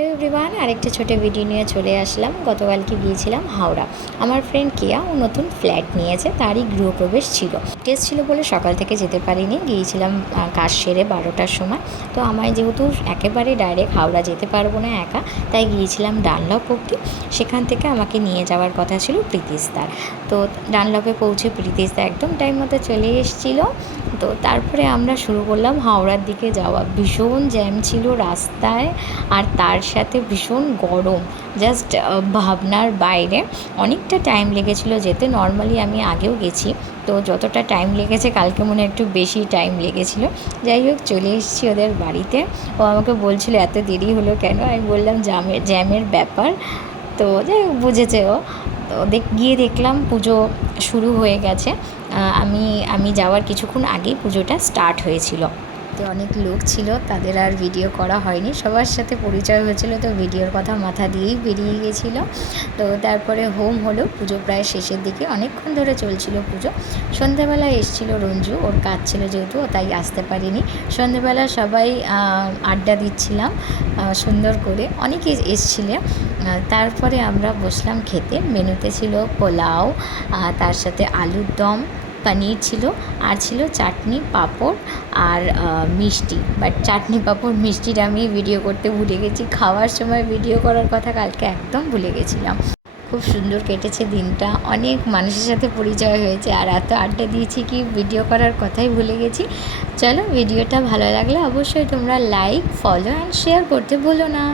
Hello everyone, আরেকটা ছোটো video নিয়ে চলে আসলাম। গতকালকে গিয়েছিলাম হাওড়া। আমার ফ্রেন্ড কেয়া ও নতুন ফ্ল্যাট নিয়েছে, তারই গৃহপ্রবেশ ছিল। টেস্ট ছিল বলে সকাল থেকে যেতে পারিনি, গিয়েছিলাম কাজ সেরে 12টার সময়। তো আমায় যেহেতু একেবারে ডাইরেক্ট হাওড়া যেতে পারবো না একা, তাই গিয়েছিলাম ডানলপ অবধি। সেখান থেকে আমাকে নিয়ে যাওয়ার কথা ছিল প্রীতিশদার। তো ডানলপে পৌঁছে প্রীতিশদা একদম টাইম মতো চলে এসেছিলো। তো তারপরে আমরা শুরু করলাম হাওড়ার দিকে যাওয়া। ভীষণ জ্যাম ছিল রাস্তায়, আর তার সাথে ভীষণ গরম, জাস্ট ভাবনার বাইরে। অনেকটা টাইম লেগেছিলো যেতে। নর্মালি আমি আগেও গেছি, তো যতটা টাইম লেগেছে কালকে মনে একটু বেশি টাইম লেগেছিলো। যাই হোক, চলে এসেছি ওদের বাড়িতে। ও আমাকে বলছিল এত দেরি হলো কেন, আমি বললাম জ্যামের ব্যাপার। তো যাই হোক, বুঝেছে ও। তো গিয়ে দেখলাম পুজো শুরু হয়ে গেছে। আমি যাওয়ার কিছুক্ষণ আগেই পুজোটা স্টার্ট হয়েছিল। তো অনেক লোক ছিল, তাদের আর ভিডিও করা হয়নি। সবার সাথে পরিচয় হয়েছিল, তো ভিডিওর কথা মাথা দিয়েই বেরিয়ে গেছিলো। তো তারপরে হোম হলো, পুজো প্রায় শেষের দিকে, অনেকক্ষণ ধরে চলছিল পুজো। সন্ধ্যাবেলায় এসেছিলো রঞ্জু, ওর কাজ ছিল যেহেতু, ও তাই আসতে পারিনি। সন্ধ্যাবেলা সবাই আড্ডা দিচ্ছিলাম সুন্দর করে, অনেকে এসেছিলে। তারপরে আমরা বসলাম খেতে। মেনুতে ছিল পোলাও, তার সাথে আলুর দম, পনির ছিল, আর ছিল চাটনি, পাঁপড় আর মিষ্টি। বাট চাটনি, পাঁপড়, মিষ্টিটা আমি ভিডিও করতে ভুলে গেছি। খাওয়ার সময় ভিডিও করার কথা কালকে একদম ভুলে গেছিলাম। খুব সুন্দর কেটেছে দিনটা, অনেক মানুষের সাথে পরিচয় হয়েছে, আর এত আড্ডা দিয়েছি কি ভিডিও করার কথাই ভুলে গেছি। চলো, ভিডিওটা ভালো লাগলে অবশ্যই তোমরা লাইক, ফলো অ্যান্ড শেয়ার করতে ভুলো না।